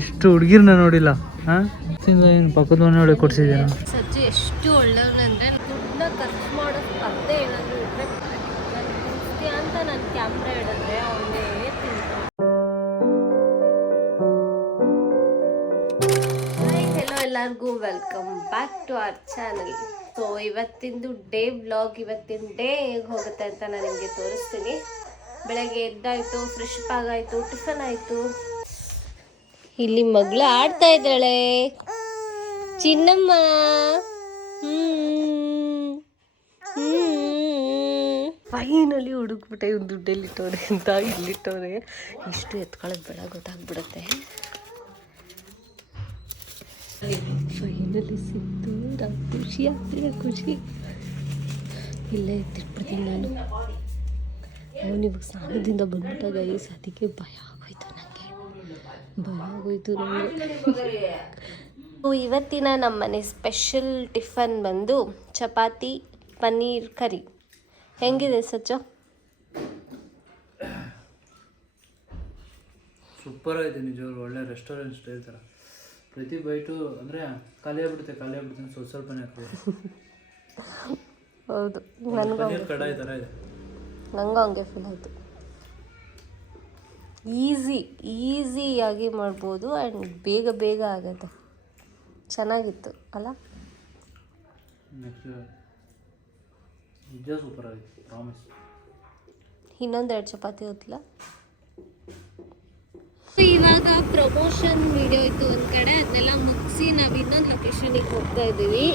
ಎಷ್ಟು ಹುಡುಗಿರ್ನ ನೋಡಿಲ್ಲ ಹಾ? ಏನು ಪಕ್ಕದ ಮನೆ ಒಳಗೆ ಸಜ್ಜು ಎಷ್ಟು ಒಳ್ಳೆಯವನಂದ್ರೆ ದುಡ್ಡನ್ನ ಖರ್ಚು ಮಾಡೋ ಸ್ಪರ್ಧೆ ಏನಾದರೂ ಇದ್ರೆ ನಾನು ಅಂತ ನಾನು ಕ್ಯಾಮ್ರಾ ಹಿಡಿದ್ರೆ ಅವನೇ ತಿಂತಾನೆ. ಹೆಲೋ ಎಲ್ಲರಿಗೂ. Welcome back to our channel so ಇವತ್ತಿಂದು day blog ಇವತ್ತಿನ ಡೇ ಹೇಗೆ ಹೋಗುತ್ತೆ ಅಂತ ನಾನು ನಿಮಗೆ ತೋರಿಸ್ತೀನಿ. ಬೆಳಗ್ಗೆ ಎದ್ದಾಯಿತು ಫ್ರೆಶ್ ಆಗಾಯಿತು ಟಿಫನ್ ಆಯಿತು. ಇಲ್ಲಿ ಮಗಳು ಆಡ್ತಾ ಇದ್ದಾಳೆ. ಚಿನ್ನಮ್ಮ. ಫೈನಲಿ ಹುಡುಕ್ಬಿಟ್ಟೆ ಇವ್ನು ದುಡ್ಡೆಲ್ಲಿಟ್ಟವ್ರೆ ಅಂತ ಇಲ್ಲಿಟ್ಟವ್ರೆ ಇಷ್ಟು ಎತ್ಕೊಳ್ಳೋದು ಬೇಡ, ಗೊತ್ತಾಗ್ಬಿಡತ್ತೆ. ಫೈನಲಿ ನಂಗ್ ಖುಷಿ ಆಗ್ತಿದೆ ಖುಷಿ. ಇಲ್ಲೇ ಎತ್ತಿಟ್ಬಿಡ್ತೀನಿ ನಾನು. ಅವನು ಇವಾಗ ಸ್ನಾನದಿಂದ ಬಂದ್ಬಿಟ್ಟ ಗೈಸ್ ಅದಕ್ಕೆ ಭಯ ಆಗೋಯ್ತು ನನಗೆ ಭಯ ಆಗೋಯ್ತು ನನಗೆ ಇವತ್ತಿನ ನಮ್ಮ ಮನೆ ಸ್ಪೆಷಲ್ ಟಿಫನ್ ಬಂದು ಚಪಾತಿ ಪನ್ನೀರ್ ಕರಿ. ಹೆಂಗಿದೆ ಸಚ್ಚ? ಸೂಪರ್ ಆಗಿದೆ ನಿಜವಾಗ್ಲೂ. ಒಳ್ಳೆ ರೆಸ್ಟೋರೆಂಟ್ ಸ್ಟೈಲ್ ಥರ. ಪ್ರತಿ ಬೈಟು ಅಂದರೆ ಖಾಲಿ ಆಗ್ಬಿಡುತ್ತೆ ಖಾಲಿ ಆಗ್ಬಿಡುತ್ತೆ ಸ್ವಲ್ಪ ಸ್ವಲ್ಪನೇ ಆಗ್ತದೆ. ಹೌದು. ನನಗೂ ಪನ್ನೀರ್ ಕಡಾಯಿ ಥರ ಇದೆ. ನಂಗೂ ಹಂಗೆ ಫೀಲ್ ಆಯಿತು. ಈಸಿ ಈಸಿಯಾಗಿ ಮಾಡ್ಬೋದು ಆ್ಯಂಡ್ ಬೇಗ ಬೇಗ ಆಗುತ್ತೆ. ಚೆನ್ನಾಗಿತ್ತು ಅಲ್ಲ? ನೆಕ್ಸ್ಟ್ ನಿಜ ಸೂಪರ್ ಆಗಿತ್ತು ಪ್ರಾಮಿಸ್. ಇನ್ನೊಂದೆರಡು ಚಪಾತಿ ಹೊತ್ತಿಲ್ಲ? ಇವಾಗ ಪ್ರಮೋಷನ್ ವಿಡಿಯೋ ಇತ್ತು ಒಂದು ಕಡೆ ಅದನ್ನೆಲ್ಲ ಮುಗಿಸಿ ನಾವು ಇನ್ನೊಂದು ಲೊಕೇಶನಿಗೆ ಹೋಗ್ತಾ ಇದ್ದೀವಿ.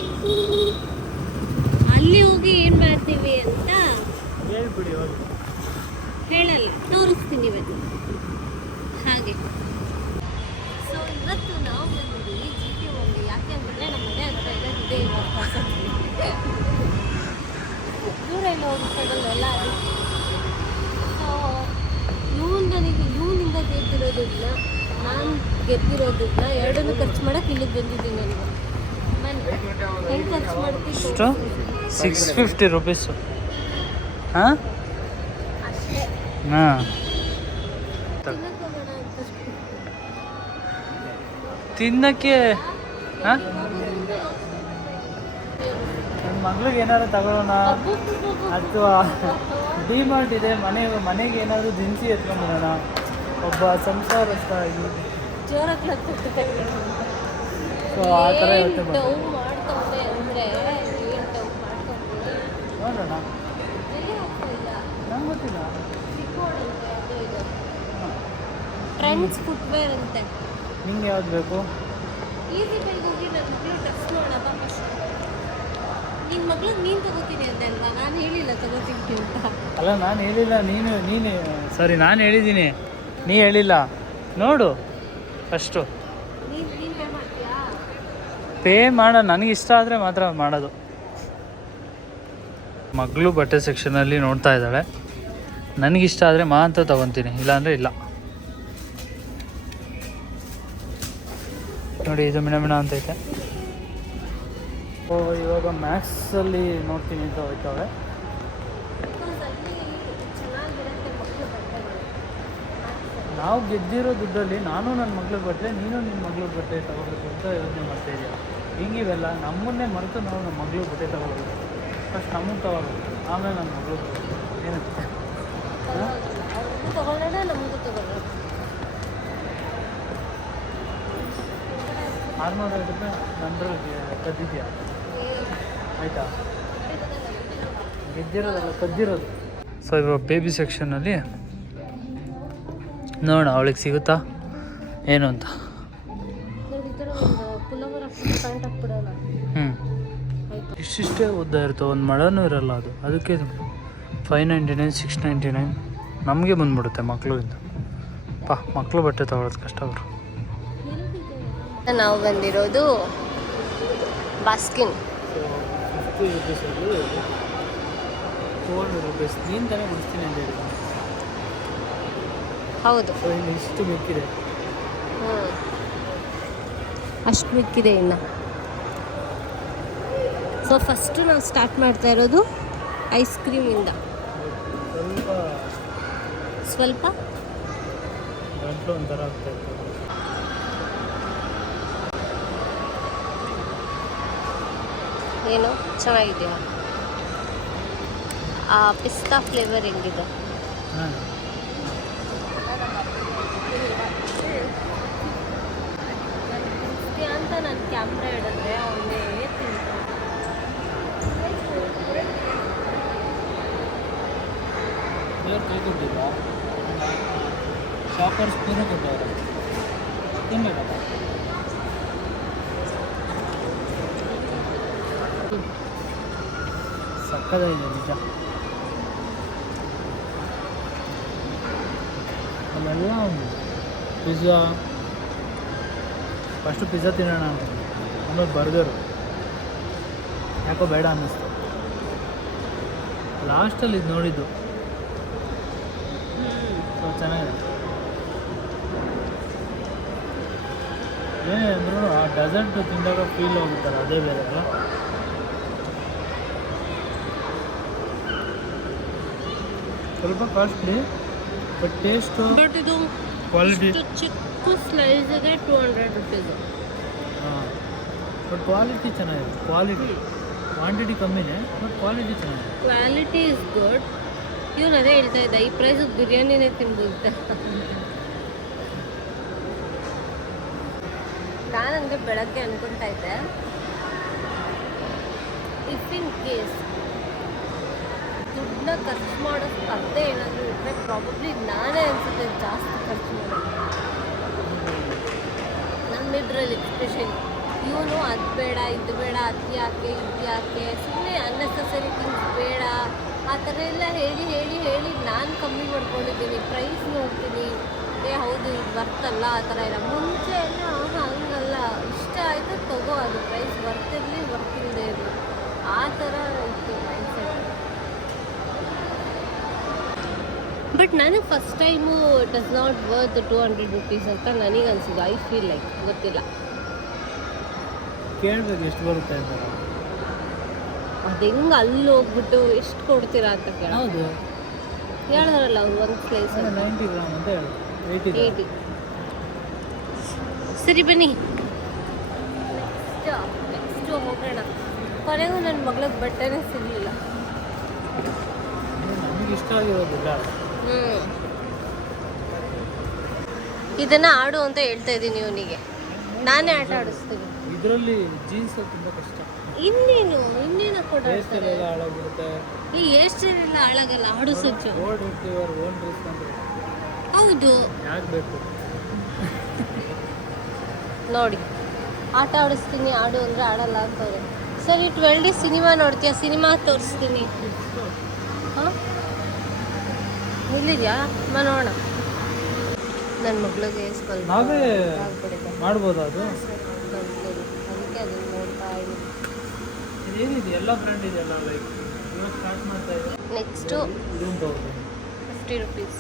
ಅಲ್ಲಿ ಹೋಗಿ ಏನು ಮಾಡ್ತೀವಿ ಅಂತ ಹೇಳಲ್ಲ ತೋರಿಸ್ತೀನಿ ಇವತ್ತು ಹಾಗೆ. ಸೊ ಇವತ್ತು ನಾವು ಬಂದಿದ್ದೀವಿ ಜಿ ಟಿ ಹೋಗಿ. ಯಾಕೆ ಅಂದ್ರೆ ನಮ್ಮ ಮನೆ ಹತ್ರ ಇದೆ ಇವಾಗ. ದೂರ ಎಲ್ಲ ಹೋಗ್ತಾಗಲ್ಲ ಎಲ್ಲ ಅದಕ್ಕೆ ಸೊ ಇವನ್ ನನಗೆ ಇವನಿಂದ ಗೆದ್ದಿರೋದನ್ನ ನಾನು ಗೆದ್ದಿರೋದನ್ನ ಎರಡನ್ನೂ ಖರ್ಚು ಮಾಡಕ್ಕೆ ಇಲ್ಲಿಗೆ ಬಂದಿದ್ದೀನಿ ನಾನು. ಹೆಂಗೆ ಖರ್ಚು ಮಾಡ್ತೀನಿ ಎಷ್ಟು? ಸಿಕ್ಸ್ ಫಿಫ್ಟಿ ರುಪೀಸು ಹಾಂ? ಅಷ್ಟೇ. ಹಾಂ. ತಿನ್ನಕ್ಕೆ ಹೋಗೋಣ ಅಂತ ತಿನ್ನಕ್ಕೆ ಹಾಂ? ನನ್ನ ಮಗಳಿಗೆ ಏನಾದ್ರು ತಗೊಳ್ಳೋಣ ಅಥವಾ ಡಿಮಾರ್ಟ್ ಇದೆ ಮನೆ ಮನೆಗೆ ಏನಾದರೂ ದಿನಸಿ ಎತ್ಕೊಂಡ್ಬಿಡೋಣ ಒಬ್ಬ ಸಂಸಾರಸ್ಥ ಆಗಿ ಜೋರಾಗಿ ಸೊ ಆ ಥರ ನೋಡೋಣ. ನಂಗೆ ಗೊತ್ತಿಲ್ಲ. ಟ್ರೆಂಡ್ಸ್ ಫುಟ್ವೇರ್ ಅಂತೆ. ನಿಂಗೆ ಯಾವ್ದು ಬೇಕು? ಈಸಿ ಹೋಗಿ ನನ್ನ ಮಗಳು ನೀನು ತಗೋತೀನಿ ಅಂತ ಅಲ್ವಾ? ನಾನು ಹೇಳಿಲ್ಲ ತಗೋತೀನಿ ಅಂತ. ಅಲ್ಲ ನಾನು ಹೇಳಿಲ್ಲ. ನೀನು ನೀನು. ಸಾರಿ ನಾನು ಹೇಳಿದ್ದೀನಿ. ನೀ ಹೇಳಿಲ್ಲ. ನೋಡು ಫಸ್ಟು ಪೇ ಮಾಡ ಇಷ್ಟ ಆದರೆ ಮಾತ್ರ ಮಾಡೋದು. ಮಗಳು ಬಟ್ಟೆ ಸೆಕ್ಷನಲ್ಲಿ ನೋಡ್ತಾ ಇದ್ದಾಳೆ. ನನಗಿಷ್ಟ ಆದರೆ ಮಾತ್ರ ತಗೊತೀನಿ ಇಲ್ಲಾಂದರೆ ಇಲ್ಲ. ನೋಡಿ ಇದು ಮಿಣ ಮಿಣ ಅಂತೈತೆ ಓ ಇವಾಗ ಮ್ಯಾಕ್ಸಲ್ಲಿ ನೋಡ್ತೀನಿ ಅಂತ ಹೋಯ್ತಾವೆ ಬಿಕಾಸ್ ಅಲ್ಲಿ ಚೆನ್ನಾಗಿರುತ್ತೆ ಮಕ್ಕಳು ಬಟ್ಟೆಗಳು ನಾವು ಗೆದ್ದಿರೋ ದುಡ್ಡಲ್ಲಿ ನಾನು ನನ್ನ ಮಗಳು ಬಟ್ಟೆ ನೀನು ನಿನ್ನ ಮಗಳ ಬಟ್ಟೆ ತಗೋಬೇಕು ಅಂತ ಯೋಚನೆ ಮಾಡ್ತಾ ಇದೆಯಾ. ಹಿಂಗಿವೆಲ್ಲ ನಮ್ಮನ್ನೇ ಮರೆತು ನಾವು ನಮ್ಮ ಮಗಳ ಬಟ್ಟೆ ತಗೋಬೇಕು. ಫಸ್ಟ್ ನಮಗೆ ತಗೋಬೇಕು ಆಮೇಲೆ ನನ್ನ ಮಗಳು ಏನಂತೆ ಆರ್ನೂರ ತಗೊಳ್ಳೋಣ ರೂಪಾಯಿ ನಂದ್ರಲ್ಲಿ ಕದ್ದಿದ್ಯಾ? ಆಯಿತಾ? ಗೆದ್ದಿರೋದಲ್ಲ ಕದ್ದಿರೋದು. ಸೊ ಇವಾಗ ಬೇಬಿ ಸೆಕ್ಷನಲ್ಲಿ ನೋಡೋಣ ಅವಳಿಗೆ ಸಿಗುತ್ತಾ? ಏನು ಅಂತ? ಹ್ಞೂ ಇಷ್ಟಿಷ್ಟೇ ಉದ್ದ ಇರ್ತವೆ ಒಂದು ಮಳನೂ ಇರಲ್ಲ ಅದು. ಅದಕ್ಕೆ five ninety nine six ninety nine ನಮಗೆ ಬಂದ್ಬಿಡುತ್ತೆ ಮಕ್ಕಳಿಂದ ಪಾ ಮಕ್ಕಳು ಬಟ್ಟೆ ತಗೊಳ್ಳೋದು ಕಷ್ಟ ಅವರು. ನಾವು ಬಂದಿರೋದು Baskin four hundred four rupees ನೀನು ತಾನೇ ಬಿಡಿಸ್ತೀನಿ ಅಂತ ಹೇಳಿ ಹೌದು. ಇಷ್ಟು ಮಿಕ್ಕಿದೆ. ಅಷ್ಟು ಮಿಕ್ಕಿದೆ ಇನ್ನ. ಸೊ ಫಸ್ಟು ನಾವು ಸ್ಟಾರ್ಟ್ ಮಾಡ್ತಾ ಇರೋದು ಐಸ್ ಕ್ರೀಮಿಂದ ಸ್ವಲ್ಪ ಸ್ವಲ್ಪ? ಏನು? ಚೆನ್ನಾಗಿದೆಯಾ? ಆ ಪಿಸ್ತಾ ಫ್ಲೇವರ್ ಹೆಂಗಿದೆ ಹಾಂ ಅಂತ ಕ್ಯಾಮ್ರಾ ಹಿಡಿದ್ರೆ ಅವನೇ ಇವ್ರು ಕೈ ಸಕ್ಕದಾಗಿದೆ ನಿಜ. ಅಲ್ಲೆಲ್ಲ ಪಿಜ್ಜಾ ಫಸ್ಟು ಪಿಜ್ಜಾ ತಿನ್ನೋಣ ಅಂತ. ಆಮೇಲೆ ಬರ್ಗರು. ಯಾಕೋ ಬೇಡ ಅನ್ನಿಸ್ತು. ಲಾಸ್ಟಲ್ಲಿ ಇದು ನೋಡಿದ್ದು. ಸೊ ಚೆನ್ನಾಗಿದೆ. ಏನೇ ಅಂದ್ರೂ ಆ ಡೆಸರ್ಟ್ ತಿಂದಾಗ ಫೀಲ್ ಹೋಗುತ್ತಲ್ಲ ಅದೇ ಬೇರೆ ಅಲ್ಲ? ಸ್ವಲ್ಪ ಕಾಸ್ಟ್ಲಿ ಬಟ್ ಟೇಸ್ಟು ಕ್ವಾಲಿಟಿ ಚಿಕ್ಕ ಸ್ಲೈಸಿಗೆ ಟೂ ಹಂಡ್ರೆಡ್ ರುಪೀಸ್ ಹಾಂ. ಬಟ್ ಕ್ವಾಲಿಟಿ ಚೆನ್ನಾಗಿದೆ. ಕ್ವಾಲಿಟಿ ಕ್ವಾಂಟಿಟಿ ಕಮ್ಮಿನೇ ಬಟ್ ಕ್ವಾಲಿಟಿ ಚೆನ್ನಾಗಿದೆ. ಕ್ವಾಲಿಟಿ ಇಸ್ ಗುಡ್ ಇವನು ಅದೇ ಹೇಳ್ತಾ ಇದ್ದ ಈ ಪ್ರೈಸ್ ಬಿರಿಯಾನಿನೇ ತಿನ್ಬೋದು? ನಾನಂದ್ರೆ ಬೆಳಗ್ಗೆ ಅನ್ಕೊಂತಾ ಇದ್ದೆ. ಇಫ್ ಇನ್ ಕೇಸ್ ದುಡ್ಡನ್ನ ಖರ್ಚು ಮಾಡೋ ಸ್ಪರ್ಧೆ ಏನಾದರೂ ಇದ್ರೆ ಪ್ರಾಬಬ್ಲಿ ನಾನೇ ಅನ್ಸುತ್ತೆ ಜಾಸ್ತಿ ಖರ್ಚು ಮಾಡೋದು ನಮ್ಮಿಬ್ರಲ್ಲಿ ಎಕ್ಸ್ಪೆಷಲಿ ಇವನು ಅದು ಬೇಡ, ಇದು ಬೇಡ ಅದು ಯಾಕೆ ಇದು ಯಾಕೆ ಸುಮ್ಮನೆ ಅನ್ನೆಸೆಸರಿ ಥಿಂಗ್ಸ್ ಬೇಡ. ಆ ಥರ ಎಲ್ಲ ಹೇಳಿ ಹೇಳಿ ಹೇಳಿ ನಾನು ಕಮ್ಮಿ ಮಾಡ್ಕೊಂಡಿದ್ದೀನಿ ಪ್ರೈಸ್ ನೋಡ್ತೀನಿ. ಏ, ಹೌದು, ಇದು ಬರ್ತಲ್ಲ, ಆ ಥರ ಇಲ್ಲ ಮುಂಚೆ ಎಲ್ಲ ಹಂಗಲ್ಲ. ಇಷ್ಟ ಆಯಿತು ತಗೋ, ಅದು ಪ್ರೈಸ್ ಬರ್ತಿರಲಿ ಬರ್ತಿಲ್ಲದೆ ಇರಲಿ. ಆ ಥರ ಇತ್ತು ಬಟ್ ನನಗೆ first time is not worth two hundred rupees ಅಂತ ನನಗೆ ಅನಿಸಿದ್ದು ಐ ಫೀಲ್ ಲೈಕ್ ಗೊತ್ತಿಲ್ಲ. ಕೇಳಬೇಕು ಎಷ್ಟು ಬರುತ್ತೆ ಅಂತ. ಅದು ಹೆಂಗೆ ಅಲ್ಲಿ ಹೋಗ್ಬಿಟ್ಟು ಎಷ್ಟು ಕೊಡ್ತೀರಾ ಅಂತ ಕೇಳ ಹೌದು. ಹೇಳಿದ್ರಲ್ಲ ಅವ್ರು ಒಂದು ಪ್ಲೇಸ್ ನೈಂಟಿ ಗ್ರಾಮ್ ಅಂತ ಹೇಳು ಏಯ್ಟಿ ಏಯ್ಟಿ ಸರಿ ಬನ್ನಿ. ನೆಕ್ಸ್ಟ್ ಹೋಗೋಣ. ಕೊನೆಗೂ ನನ್ನ ಮಗಳಿಗೆ ಬಟ್ಟೆನೇ ಸಿಗಲಿಲ್ಲ. ನಮಗೆ ಇಷ್ಟ ಆಗಿರೋದಿಲ್ಲ ಹ್ಞೂ ಇದನ್ನು ಆಡು ಅಂತ ಹೇಳ್ತಾ ಇದ್ದೀನಿ ಇವನಿಗೆ. ನಾನೇ ಆಟ ಆಡಿಸ್ತೀನಿ. ಇದರಲ್ಲಿ ಜೀನ್ಸ್ ತುಂಬಾ ಕಷ್ಟ. ಇನ್ನೇನು? ಇನ್ನೇನು ಕೊಡ್ತಾರೆ ಎಲ್ಲ ಹಾಳಾಗ್ಬಿಡುತ್ತೆ. ಈ ಎಷ್ಟು ಎಲ್ಲ ಹಾಳಾಗಲ್ಲ ಆಡಿಸೋದು ಓಲ್ಡ್ ಇರ್ತೀವಿ ಅವ್ರು ಓನ್ ಡ್ರೆಸ್ ಅಂದ್ರೆ ಹೌದು. ಯಾಕೆ ಬೇಕು? ನೋಡಿ ಆಟ ಆಡಿಸ್ತೀನಿ ಆಡು ಅಂದ್ರೆ ಆಡಲ್ಲ ಅಂತವ್ರೆ ಸರಿ ಟ್ವೆಲ್ ಡೇ ಸಿನಿಮಾ ನೋಡ್ತೀಯ? ಸಿನಿಮಾ ತೋರಿಸ್ತೀನಿ. ಹಾಂ? ಇಲ್ಲಿದ್ಯಾ? ಬಾ ನೋಡೋಣ. ನನ್ನ ಮಗಳಿಗೆ ಆಗ್ಬಿಟ್ಟಿದೆ ಮಾಡ್ಬೋದು ಅದು ಗಂಟ್ಲು. ಅದಕ್ಕೆ ಅದನ್ನ ನೋಡ್ತಾ ಇದ್ದೀನಿ ಎಲ್ಲ ಬ್ರ್ಯಾಂಡ್ ಲೈಕ್ ಇವಾಗ ಸ್ಟಾರ್ಟ್ ಮಾಡ್ತಾ ನೆಕ್ಸ್ಟು ಫಿಫ್ಟಿ ರುಪೀಸ್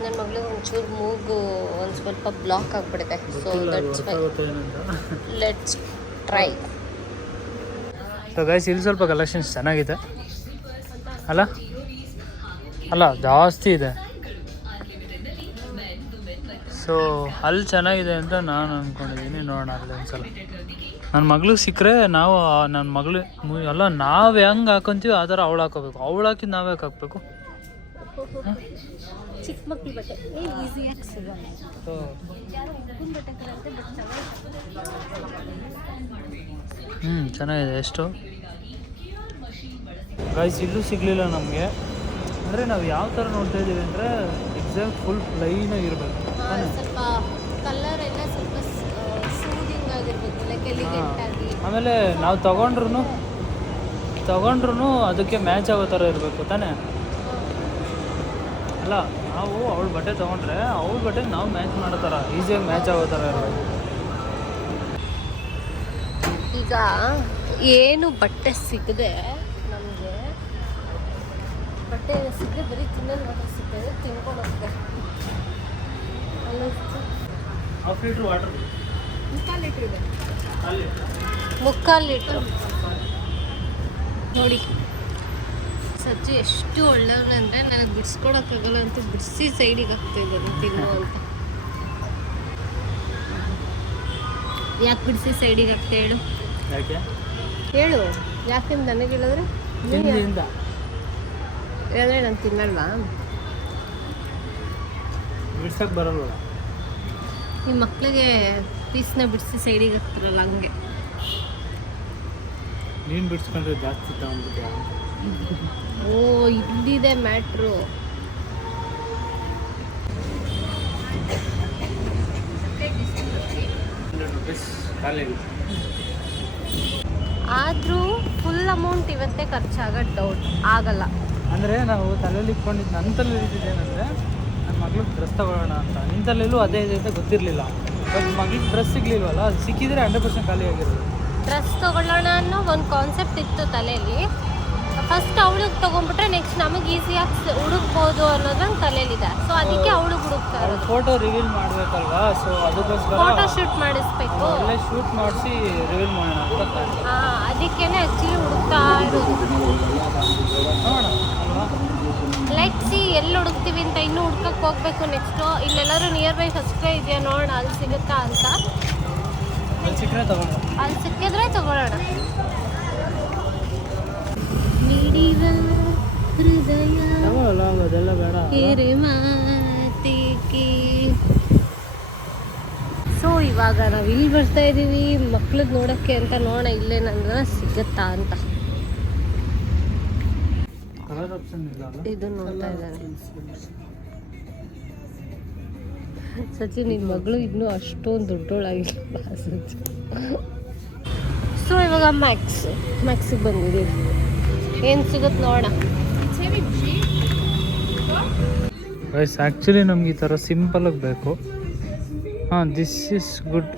ನನ್ನ ಮಗಳಿಗೆ ಒಂಚೂರು ಮೂಗು ಒಂದು ಸ್ವಲ್ಪ ಬ್ಲಾಕ್ ಆಗಿಬಿಡುತ್ತೆ so that's why let's try so guys ಇಲ್ಲಿ ಸ್ವಲ್ಪ ಕಲೆಕ್ಷನ್ಸ್ ಚೆನ್ನಾಗಿದೆ. ಅಲ್ಲ? ಅಲ್ಲ ಜಾಸ್ತಿ ಇದೆ. ಸೊ ಅಲ್ಲಿ ಚೆನ್ನಾಗಿದೆ ಅಂತ ನಾನು ಅಂದ್ಕೊಂಡಿದ್ದೀನಿ ನೋಡೋಣ ಅಲ್ಲಿ ಒಂದ್ಸಲ ನನ್ನ ಮಗಳು ಸಿಕ್ಕರೆ ನಾವು ನನ್ನ ಮಗಳು ಎಲ್ಲ ಅಲ್ಲ ನಾವು ಹೆಂಗೆ ಹಾಕೊಂತೀವಿ ಆ ಥರ ಅವಳು ಹಾಕೋಬೇಕು. ಅವಳು ಹಾಕಿದ್ದು ನಾವೇ ಯಾಕೆ ಹಾಕ್ಬೇಕು? ಚಿಕ್ಕ ಬಟ್ಟೆ. ಈಸಿಯಾಗಿ ಸಿಗೋಲ್ಲ? ಹ್ಞೂ ಚೆನ್ನಾಗಿದೆ. ಎಷ್ಟು? ಗೈಸ್ ಇಲ್ಲೂ ಸಿಗಲಿಲ್ಲ ನಮಗೆ. ಅಂದರೆ ನಾವು ಯಾವ ಥರ ನೋಡ್ತಾ ಇದ್ದೀವಿ ಅಂದರೆ ಎಕ್ಸಾಕ್ಟ್ ಫುಲ್ ಪ್ಲೈನಾಗಿ ಇರಬೇಕು ಸ್ವಲ್ಪ ಕಲರ್ ಎಲ್ಲ ಸ್ವಲ್ಪ ಸೂದಿಂಗ್ ಆಗಿರ್ಬೇಕು ಲೈಕ್ ಎಲಿಗೆಂಟ್ ಆಗಿ ಆಮೇಲೆ ನಾವು ತಗೊಂಡ್ರು ತಗೊಂಡ್ರು ಅದಕ್ಕೆ ಮ್ಯಾಚ್ ಆಗೋ ಥರ ಇರಬೇಕು ತಾನೇ? ಅಲ್ಲ ನಾವು ಅವಳ ಬಟ್ಟೆ ತೊಗೊಂಡ್ರೆ ಅವಳ ಬಟ್ಟೆ ನಾವು ಮ್ಯಾಚ್ ಮಾಡೋ ಥರ ಈಸಿಯಾಗಿ ಮ್ಯಾಚ್ ಆಗೋ ಥರ ಇರಬೇಕು. ಈಗ ಏನು ಬಟ್ಟೆ ಸಿಗದೆ ನಮಗೆ? ಬಟ್ಟೆ ಸಿಗದೆ ಬರೀ ತಿನ್ನಲು ಬಟ್ಟೆ ಸಿಗ್ತದೆ ತಿನ್ಕೊಂಡು ಹೋಗ್ತದೆ ಹಾಫ್ ಲೀಟ್ರ್ ವಾಟರ್ ಮುಕ್ಕಾಲು ಲೀಟ್ರ್ ಇದೆ. ಮುಕ್ಕಾಲು ಲೀಟ್ರ್ ನೋಡಿ. ಸಜ್ಜು ಎಷ್ಟು ಅಂದರೆ ನನಗೆ ಬಿಡಿಸ್ಕೊಡೋಕ್ಕಾಗಲ್ಲ ಅಂತ ಬಿಡಿಸಿ ಸೈಡಿಗೆ ಹಾಕ್ತಾ ಇದ್ದಾನೆ ತಿನ್ನು ಅಂತ. ಯಾಕೆ ಬಿಡಿಸಿ ಸೈಡಿಗೆ ಹಾಕ್ತಾ ಹೇಳು? ಹೇಳು. ಯಾಕೆ ನನಗೆ ಹೇಳಿದ್ರೆ? ಹೇಳಿದ್ರೆ ನಾನು ತಿನ್ನಲ್ವಾ? ಬಿಡ್ಸಕ್ಕೆ ಬರಲ್ವಲ್ಲ. ನಿಮ್ಮ ಮಕ್ಕಳಿಗೆ ಪೀಸ್ನ ಬಿಡಿಸಿ ಸೈಡಿಗೆ ಹಾಕ್ತಿರಲ್ಲ ಹಂಗೆ. ನೀನು ಬಿಡಿಸ್ಕೊಂಡ್ರೆ ಜಾಸ್ತಿ ತಗೊಂಡ್ಬಿಟ್ಟೆ ಓ ಇಲ್ಲಿದೆ ಮ್ಯಾಟ್ರು. ಆದ್ರೂ ಫುಲ್ ಅಮೌಂಟ್ ಇವತ್ತೇ ಖರ್ಚಾಗ ಡೌಟ್ ಆಗಲ್ಲ. ಅಂದರೆ ನಾವು ತಲೆಯಲ್ಲಿ ಇಟ್ಕೊಂಡಿದ್ದು ನನ್ನ ತಲೆಯಲ್ಲಿ ಇದ್ದಿದ್ದೇನೆಂದರೆ ಮಗಳಿಗೆ ಡ್ರೆಸ್ ತಗೊಳ್ಳೋಣ ಅಂತ. ನಿಂತಲ್ಲೆಲ್ಲೂ ಅದೇ ಇದೆ ಅಂತ ಗೊತ್ತಿರಲಿಲ್ಲ. ಬಟ್ ಮಗಳಿಗೆ ಡ್ರೆಸ್ ಸಿಗ್ಲಿಲ್ವಲ್ಲ? ಅದು ಸಿಕ್ಕಿದ್ರೆ ಹಂಡ್ರೆಡ್ ಪರ್ಸೆಂಟ್ ಖಾಲಿ ಆಗಿರೋದು. ಡ್ರೆಸ್ ತಗೊಳ್ಳೋಣ ಅನ್ನೋ ಒಂದು ಕಾನ್ಸೆಪ್ಟ್ ಇತ್ತು ತಲೆಯಲ್ಲಿ ಫಸ್ಟ್ ಅವಳಿಗೆ ತೊಗೊಂಡ್ಬಿಟ್ರೆ ನೆಕ್ಸ್ಟ್ ನಮಗೆ ಈಸಿಯಾಗಿ ಹುಡುಕ್ಬೋದು ಅನ್ನೋದಂಗೆ ತಲೆಯಲ್ಲಿದೆ ಸೊ ಅದಕ್ಕೆ ಅವಳಿಗೆ ಹುಡುಕ್ತಾ ಇರೋದು. ಫೋಟೋ ರಿವೀಲ್ ಮಾಡಬೇಕಲ್ವಾ? ಸೊ ಅದಕ್ಕೋಸ್ಕರ ಫೋಟೋ ಶೂಟ್ ಮಾಡಿಸ್ಬೇಕು. ಒಳ್ಳೆ ಶೂಟ್ ಮಾಡಿಸಿ ರಿವೀಲ್ ಮಾಡೋಣ ಅಂತ. ಹಾಂ ಅದಕ್ಕೇನೆ ಆ್ಯಕ್ಚುಲಿ ಹುಡುಕ್ತಾ ಇರೋದು. ನೋಡೋಣ. ಲೈಕ್ ಸಿ ಎಲ್ಲಿ ಹುಡುಕ್ತೀವಿ ಅಂತ ಇನ್ನೂ ಹುಡ್ಕಕ್ಕೆ ಹೋಗ್ಬೇಕು ನೆಕ್ಸ್ಟು. ಇಲ್ಲೆಲ್ಲರೂ ನಿಯರ್ ಬೈ ಫಸ್ಟೇ ಇದೆಯಾ ನೋಡೋಣ ಅಲ್ಲಿ ಸಿಗುತ್ತಾ ಅಂತ. ಅಲ್ಲಿ ಸಿಕ್ಕಿದ್ರೆ ತಗೊಳ್ಳೋಣ. ಸೊ ಇವಾಗ ನಾವು ಇಲ್ಲಿ ಬರ್ತಾ ಇದ್ದೀವಿ ಮಕ್ಳಿಗೆ ನೋಡೋಕ್ಕೆ ಅಂತ ನೋಡೋಣ ಇಲ್ಲೇನಂದ್ರೆ ಸಿಗುತ್ತಾ ಅಂತ ಕಲರ್ ಆಪ್ಷನ್ ಇಲ್ಲ ಅಲ್ಲ ಇದು ನೋಡ್ತಾ ಇದ್ದಾರೆ. ಸಚಿ ನಿನ್ನ ಮಗಳು ಇನ್ನೂ ಅಷ್ಟೊಂದು ದೊಡ್ಡೋಳಾಗಿಲ್ಲ ಸಚಿ ಸೊ ಇವಾಗ ಮ್ಯಾಕ್ಸ್ ಮ್ಯಾಕ್ಸಿಗೆ ಬಂದಿದ್ದೀವಿ ಏನು ಸಿಗುತ್ತೆ ನೋಡೋಣ ಗೈಸ್ ಆ್ಯಕ್ಚುಲಿ ನಮ್ಗೆ ಈ ಥರ ಸಿಂಪಲಾಗಿ ಬೇಕು. ಹಾಂ ದಿಸ್ ಇಸ್ ಗುಡ್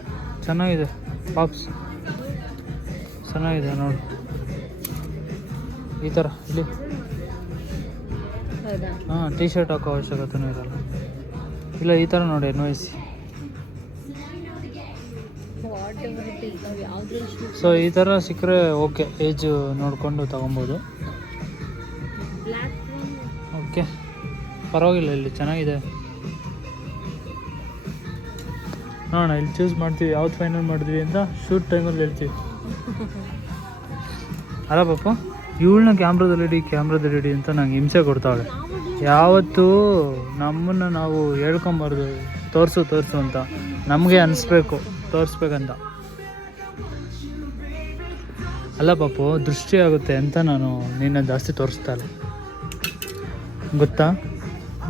ಚೆನ್ನಾಗಿದೆ. ಬಾಕ್ಸ್ ಚೆನ್ನಾಗಿದೆ ನೋಡಿ. ಈ ಥರ ಇಲ್ಲಿ. ಹಾಂ ಟಿ ಶರ್ಟ್ ಹಾಕೋ ಅವಶ್ಯಕತೆನೂ ಇರಲ್ಲ. ಇಲ್ಲ ಈ ಥರ ನೋಡಿ ನೋಯ್ಸ್ ಸಿ ಈ ಥರ ಸಿಕ್ಕರೆ ಓಕೆ ಏಜ್ ನೋಡಿಕೊಂಡು ತಗೊಬೋದು. ಓಕೆ ಪರವಾಗಿಲ್ಲ ಇಲ್ಲಿ ಚೆನ್ನಾಗಿದೆ. ನೋಡೋಣ ಇಲ್ಲಿ ಚೂಸ್ ಮಾಡ್ತೀವಿ ಯಾವ್ದು ಫೈನಲ್ ಮಾಡಿದ್ವಿ ಅಂತ ಶೂಟ್ ಟೈಮಲ್ಲಿ ಹೇಳ್ತೀವಿ. ಅಲ್ಲ ಪಾಪ ಇವಳನ್ನ ಕ್ಯಾಮ್ರಾದಲ್ಲಿ ಇಡಿ ಕ್ಯಾಮ್ರಾದಲ್ಲಿ ಇಡಿ ಅಂತ ನಂಗೆ ಹಿಂಸೆ ಕೊಡ್ತಾಳೆ. ಯಾವತ್ತೂ ನಮ್ಮನ್ನು ನಾವು ಹೇಳ್ಕೊಂಬಾರ್ದು. ತೋರಿಸು ತೋರಿಸು ಅಂತ. ನಮಗೆ ಅನಿಸ್ಬೇಕು. ತೋರಿಸ್ಬೇಕಂತ. ಅಲ್ಲ ಪಾಪು, ದೃಷ್ಟಿ ಆಗುತ್ತೆ ಅಂತ ನಾನು ನಿನ್ನ ಜಾಸ್ತಿ ತೋರಿಸ್ತಾ ಗೊತ್ತಾ?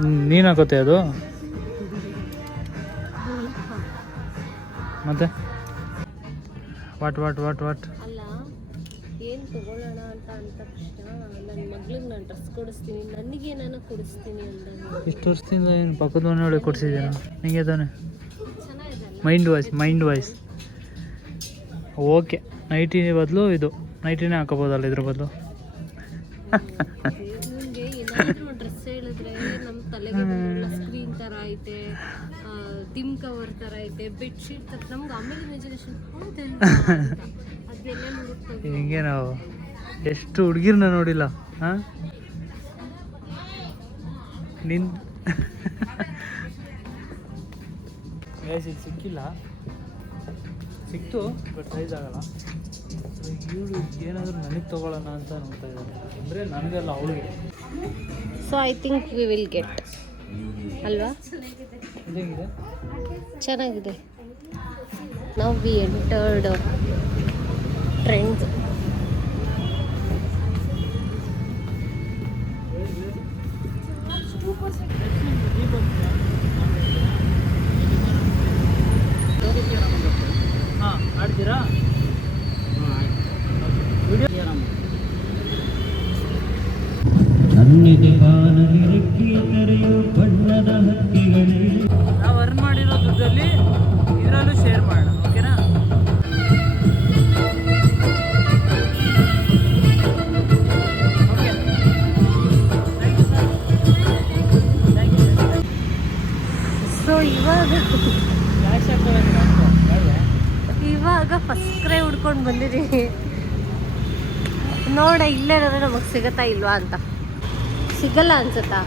ನೀನು ಅದು? ಮತ್ತೆ? ವಾಟ್ ವಾಟ್ ವಾಟ್ ವಾಟ್ ಅಲ್ಲ ಏನು ತಗೊಳ್ಳೋಣ ಅಂತ ಅಂದ ತಕ್ಷಣ ನನ್ನ ಮಗ್ಳಿಗೆ ನಾನು ಡ್ರೆಸ್ ಕೊಡಿಸ್ತೀನಿ ನನಗೆ ನಾನು ಕೊಡಿಸ್ತೀನಿ ಅಂದಾಗ ಇಷ್ಟು ವರ್ಷದಿಂದ ಏನು? ಪಕ್ಕದ ಮನೆಯೊಳಗೆ ಕೊಡಿಸಿದ್ದೀನ ನಿಂಗೆ ತಾನೆ? Mind voice mind voice okay nighty ಬದಲು ಇದು. ನೈಟಿನೇ ಹಾಕೋಬೋದಲ್ಲ ಇದ್ರ ಬದಲು. ನಿಮಗೆ ಏನಾದರೂ ಡ್ರೆಸ್ ಹೇಳಿದ್ರೆ ನಮ್ಮ ತಲೆಗೆ ಸ್ಕ್ರೀನ್ ಥರ ಐತೆ ಟಿಮ್ ಕವರ್ ಥರ ಐತೆ ಬೆಡ್ಶೀಟ್ ಥರ ನಮ್ಗೆ ಆಮೇಲೆ ಇಮ್ಯಾಜಿನೇಷನ್ ಹಿಂಗೆ ನಾವು? ಎಷ್ಟು ಹುಡುಗಿರ್ನ ನೋಡಿಲ್ಲ ಹಾಂ? ನಿನ್ ಇದು ಸಿಕ್ಕಿಲ್ಲ. ಸಿಕ್ತು ಬಟ್ ಸೈಜ್ ಆಗಲ್ಲ. ಇವಳು ಏನಾದರೂ ನನಗೆ ತಗೊಳ್ಳೋಣ ಅಂತ ನೋಡ್ತಾ ಇದ್ದಾರೆ ಅಂದರೆ ನನಗೆಲ್ಲ ಅವಳಿಗೆ. So I think we will get ಅಲ್ವಾ? ಹೇಗಿದೆ? ಚೆನ್ನಾಗಿದೆ. ನಾವು ವಿ ಎಂಟರ್ಡ್ ಟ್ರೆಂಡ್ಸ್ ಹಕ್ಕಿಗಳೇ. ನಾವು ಅರ್ನ್ ಮಾಡಿರೋ ದುಡ್ಡಲ್ಲಿ ಇದರಲ್ಲೂ ಶೇರ್ ಮಾಡೋಣ ಓಕೆನಾ ಓಕೆ ಸೊ ಇವಾಗ ಇವಾಗ ಫಸ್ಟ್ ಕ್ರೈ ಹುಡ್ಕೊಂಡು ಬಂದಿರಿ. ನೋಡ ಇಲ್ಲೇ ನಮಗೆ ಸಿಗತ್ತಾ ಇಲ್ವಾ ಅಂತ. ಸಿಗಲ್ಲ ಅನ್ಸುತ್ತಾ?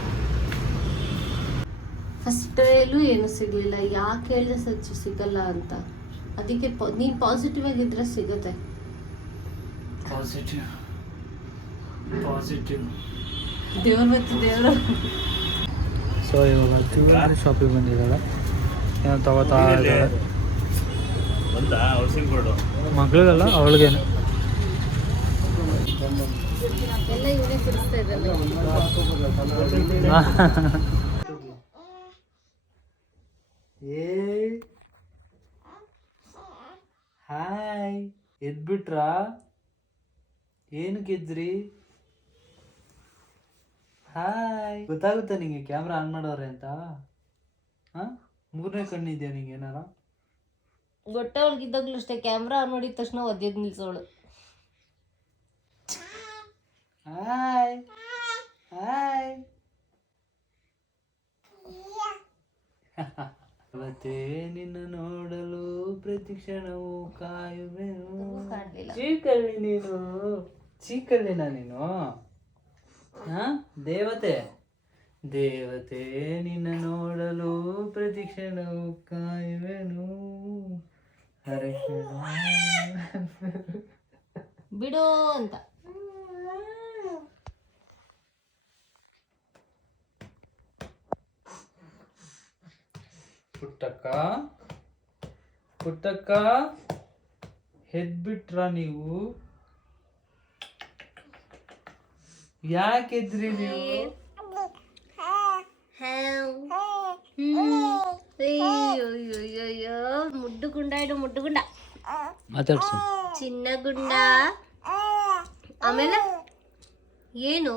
ಫಸ್ಟ್ ಏನೂ ಏನು ಸಿಗಲಿಲ್ಲ. ಯಾಕೆ ಹೇಳಿದೆ ಸಚ್ಚು ಸಿಗಲ್ಲ ಅಂತ. ಅದಕ್ಕೆ ಪ ನೀನು ಪಾಸಿಟಿವ್ ಆಗಿದ್ರೆ ಸಿಗುತ್ತೆ. ಪಾಸಿಟಿವ್ ಪಾಸಿಟಿವ್ ದೇವ್ರ ಮತ್ತು ದೇವರು. ಸೊ ಇವಾಗ ಶಾಪಿಂಗ್ ಶಾಪಿಗೆ ಬಂದಿದ್ದಾಳೆ ಏನೋ ತಗೋತಾ ಇದ್ದಾಳೆ ಮಗಳಿಗಲ್ಲ ಅವಳಿಗೇನು. ಏ ಹಾಯ್. ಎದ್ಬಿಟ್ರಾ? ಏನು ಗೆದ್ರಿ ಹಾಯ್. ಗೊತ್ತಾಗುತ್ತಾ ನಿಂಗೆ ಕ್ಯಾಮ್ರಾ ಆನ್ ಮಾಡೋರೆ ಅಂತ? ಹಾ? ಮೂರನೇ ಕಣ್ಣಿದ್ಯಾ ನಿಂಗೆ ಏನಾರ? ಗೊಟ್ಟೆ ಒಳಗಿದ್ದಾಗ್ಲೂ ಅಷ್ಟೇ ಕ್ಯಾಮ್ರಾ ಆನ್ ಮಾಡಿದ ತಕ್ಷಣ ಒದ್ದೆದ್ ನಿಲ್ಸೋಳು. ಹಾಯ್ ಹಾಯ್ ದೇವತೆ ನಿನ್ನ ನೋಡಲು ಪ್ರತಿ ಕ್ಷಣವೂ ಕಾಯುವೆನು ಚೀಕಲ್ಲಿ ಚೀಕಳ್ಳಿ ನೀನು ಚೀಕಲ್ಲಿನ ನೀನು? ಹಾ ದೇವತೆ? ದೇವತೆ ನಿನ್ನ ನೋಡಲು ಪ್ರತಿ ಕ್ಷಣವೂ ಕಾಯುವೆನು. ಬಿಡು ಅಂತ. ಪುಟ್ಟಕ್ಕ ಪುಟ್ಟಕ್ಕ ಎದ್ಬಿಟ್ರ ನೀವು? ಯಾಕೆದ್ರಿ ನೀವು? ಅಯ್ಯೋ. ಗುಂಡ ಮಾತಾಡ್ಸು. ಚಿನ್ನ ಗುಂಡ. ಆಮೇಲೆ ಏನು?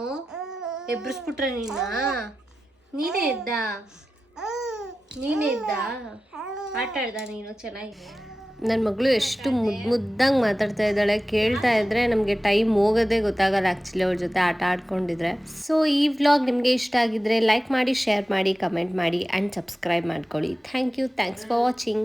ಎಬ್ರಿಸ್ಬಿಟ್ರ ನೀನ? ನೀನೇ ಇದ್ದ ನೀನೇ ಇದ್ದ ಆಟ ಆಡ್ದ ನೀನು? ಚೆನ್ನಾಗಿ ನನ್ನ ಮಗಳು ಎಷ್ಟು ಮುದ್ದು ಮುದ್ದಂಗೆ ಮಾತಾಡ್ತಾ ಇದ್ದಾಳೆ. ಕೇಳ್ತಾ ಇದ್ದರೆ ನಮಗೆ ಟೈಮ್ ಹೋಗೋದೇ ಗೊತ್ತಾಗಲ್ಲ ಆ್ಯಕ್ಚುಲಿ ಅವ್ರ ಜೊತೆ ಆಟ ಆಡ್ಕೊಂಡಿದ್ರೆ. ಸೊ ಈ ವ್ಲಾಗ್ ನಿಮಗೆ ಇಷ್ಟ ಆಗಿದ್ರೆ ಲೈಕ್ ಮಾಡಿ ಶೇರ್ ಮಾಡಿ ಕಮೆಂಟ್ ಮಾಡಿ ಆ್ಯಂಡ್ ಸಬ್ಸ್ಕ್ರೈಬ್ ಮಾಡ್ಕೊಳ್ಳಿ. Thank you thanks for watching